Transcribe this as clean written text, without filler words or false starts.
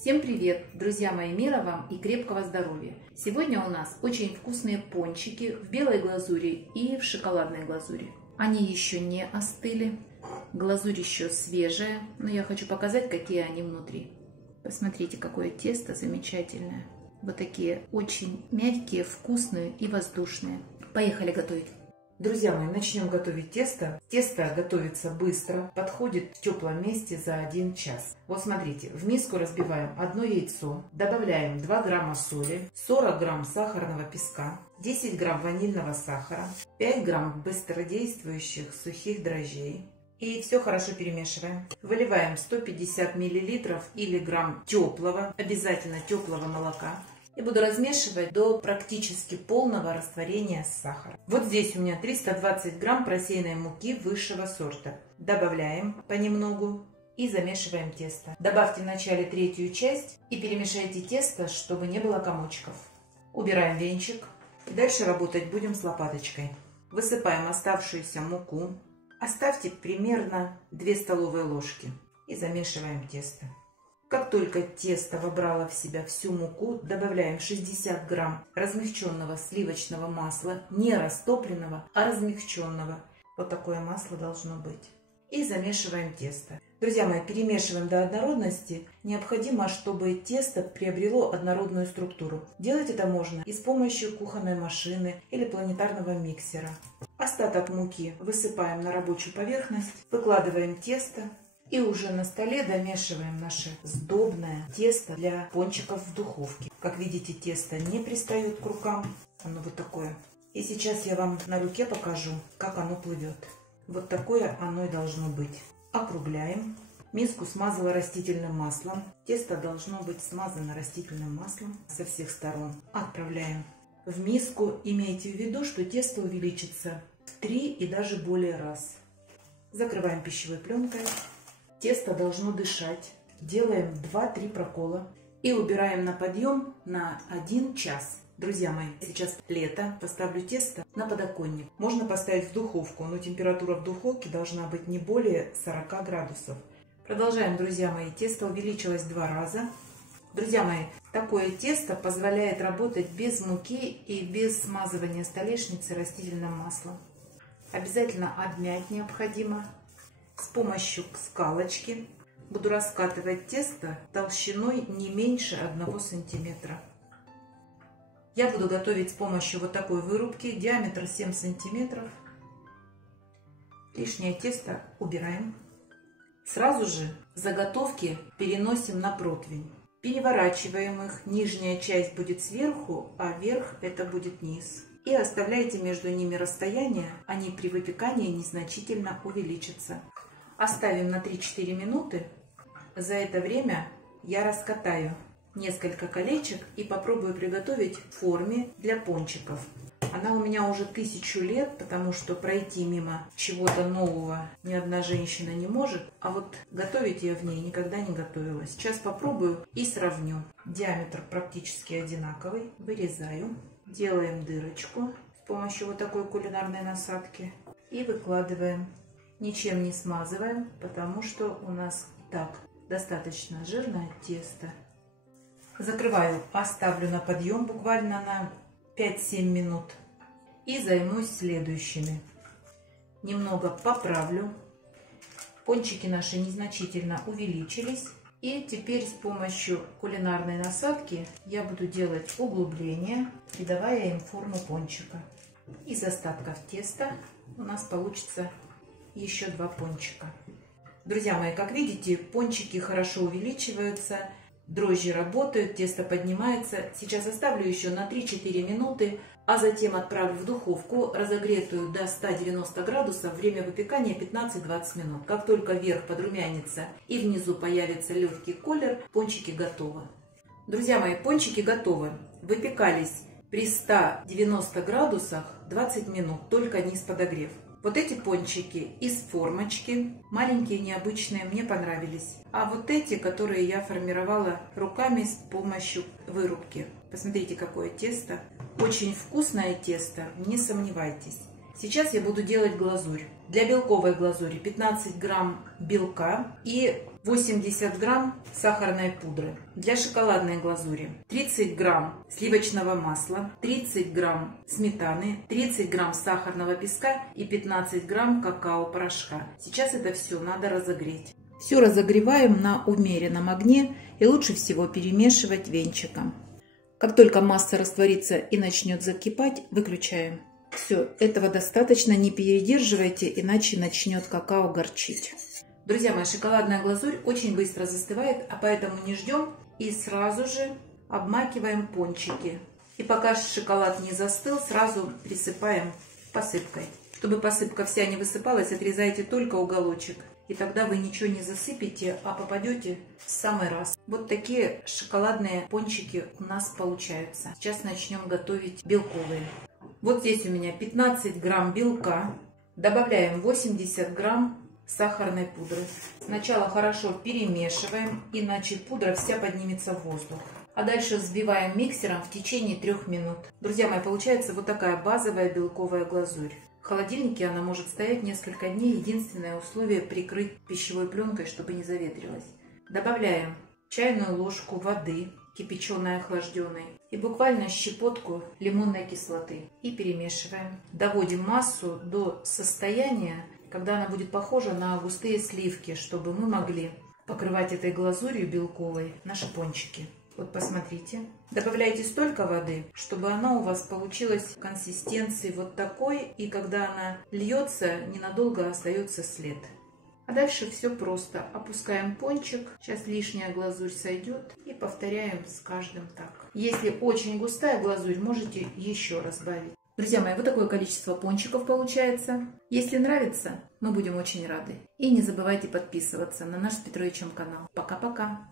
Всем привет, друзья мои, мира вам и крепкого здоровья! Сегодня у нас очень вкусные пончики в белой глазури и в шоколадной глазури. Они еще не остыли, глазурь еще свежая, но я хочу показать, какие они внутри. Посмотрите, какое тесто замечательное. Вот такие очень мягкие, вкусные и воздушные. Поехали готовить! Друзья мои, начнем готовить тесто. Тесто готовится быстро, подходит в теплом месте за 1 час. Вот смотрите, в миску разбиваем 1 яйцо, добавляем 2 грамма соли, 40 грамм сахарного песка, 10 грамм ванильного сахара, 5 грамм быстродействующих сухих дрожжей. И все хорошо перемешиваем. Выливаем 150 миллилитров или грамм теплого, обязательно теплого молока. И буду размешивать до практически полного растворения сахара. Вот здесь у меня 320 грамм просеянной муки высшего сорта. Добавляем понемногу и замешиваем тесто. Добавьте вначале 1/3 часть и перемешайте тесто, чтобы не было комочков. Убираем венчик и дальше работать будем с лопаточкой. Высыпаем оставшуюся муку. Оставьте примерно 2 столовые ложки и замешиваем тесто. Как только тесто вобрало в себя всю муку, добавляем 60 грамм размягченного сливочного масла, не растопленного, а размягченного. Вот такое масло должно быть. И замешиваем тесто. Друзья мои, перемешиваем до однородности. Необходимо, чтобы тесто приобрело однородную структуру. Делать это можно и с помощью кухонной машины или планетарного миксера. Остаток муки высыпаем на рабочую поверхность, выкладываем тесто. И уже на столе домешиваем наше сдобное тесто для пончиков в духовке. Как видите, тесто не пристает к рукам, оно вот такое. И сейчас я вам на руке покажу, как оно плывет. Вот такое оно и должно быть. Округляем. Миску смазала растительным маслом. Тесто должно быть смазано растительным маслом со всех сторон. Отправляем в миску. Имейте в виду, что тесто увеличится в 3 и даже более раз. Закрываем пищевой пленкой. Тесто должно дышать. Делаем 2-3 прокола и убираем на подъем на 1 час. Друзья мои, сейчас лето, поставлю тесто на подоконник. Можно поставить в духовку, но температура в духовке должна быть не более 40 градусов. Продолжаем, друзья мои. Тесто увеличилось 2 раза. Друзья мои, такое тесто позволяет работать без муки и без смазывания столешницы растительным маслом. Обязательно обмять необходимо. С помощью скалочки буду раскатывать тесто толщиной не меньше 1 сантиметра. Я буду готовить с помощью вот такой вырубки, диаметр 7 сантиметров. Лишнее тесто убираем. Сразу же заготовки переносим на противень. Переворачиваем их. Нижняя часть будет сверху, а верх это будет низ. И оставляйте между ними расстояние, они при выпекании незначительно увеличатся. Оставим на 3-4 минуты. За это время я раскатаю несколько колечек и попробую приготовить в форме для пончиков. Она у меня уже 1000 лет, потому что пройти мимо чего-то нового ни одна женщина не может. А вот готовить я в ней никогда не готовила. Сейчас попробую и сравню. Диаметр практически одинаковый. Вырезаю. Делаем дырочку с помощью вот такой кулинарной насадки. И выкладываем. Ничем не смазываем, потому что у нас и так достаточно жирное тесто. Закрываю, оставлю на подъем буквально на 5-7 минут. И займусь следующими. Немного поправлю. Пончики наши незначительно увеличились. И теперь с помощью кулинарной насадки я буду делать углубления, придавая им форму пончика. Из остатков теста у нас получится еще 2 пончика. Друзья мои, как видите, пончики хорошо увеличиваются, дрожжи работают, тесто поднимается. Сейчас оставлю еще на 3-4 минуты, а затем отправлю в духовку, разогретую до 190 градусов, время выпекания 15-20 минут. Как только верх подрумянится и внизу появится легкий колер, пончики готовы. Друзья мои, пончики готовы. Выпекались при 190 градусах 20 минут, только низ подогрев. Вот эти пончики из формочки, маленькие, необычные, мне понравились. А вот эти, которые я формировала руками с помощью вырубки. Посмотрите, какое тесто. Очень вкусное тесто, не сомневайтесь. Сейчас я буду делать глазурь. Для белковой глазури 15 грамм белка и 80 грамм сахарной пудры. Для шоколадной глазури 30 грамм сливочного масла, 30 грамм сметаны, 30 грамм сахарного песка и 15 грамм какао-порошка. Сейчас это все надо разогреть. Все разогреваем на умеренном огне и лучше всего перемешивать венчиком. Как только масса растворится и начнет закипать, выключаем. Все, этого достаточно, не передерживайте, иначе начнет какао горчить. Друзья мои, шоколадная глазурь очень быстро застывает, а поэтому не ждем и сразу же обмакиваем пончики. И пока шоколад не застыл, сразу присыпаем посыпкой. Чтобы посыпка вся не высыпалась, отрезайте только уголочек. И тогда вы ничего не засыпете, а попадете в самый раз. Вот такие шоколадные пончики у нас получаются. Сейчас начнем готовить белковые. Вот здесь у меня 15 грамм белка. Добавляем 80 грамм сахарной пудры. Сначала хорошо перемешиваем, иначе пудра вся поднимется в воздух. А дальше взбиваем миксером в течение 3 минут. Друзья мои, получается вот такая базовая белковая глазурь. В холодильнике она может стоять несколько дней. Единственное условие — прикрыть пищевой пленкой, чтобы не заветрилась. Добавляем чайную ложку воды, кипяченой, охлажденной, и буквально щепотку лимонной кислоты. И перемешиваем. Доводим массу до состояния, когда она будет похожа на густые сливки, чтобы мы могли покрывать этой глазурью белковой наши пончики. Вот посмотрите. Добавляйте столько воды, чтобы она у вас получилась в консистенции вот такой, и когда она льется, ненадолго остается след. А дальше все просто. Опускаем пончик, сейчас лишняя глазурь сойдет, и повторяем с каждым так. Если очень густая глазурь, можете еще разбавить. Друзья мои, вот такое количество пончиков получается. Если нравится, мы будем очень рады. И не забывайте подписываться на наш с Петровичем канал. Пока-пока!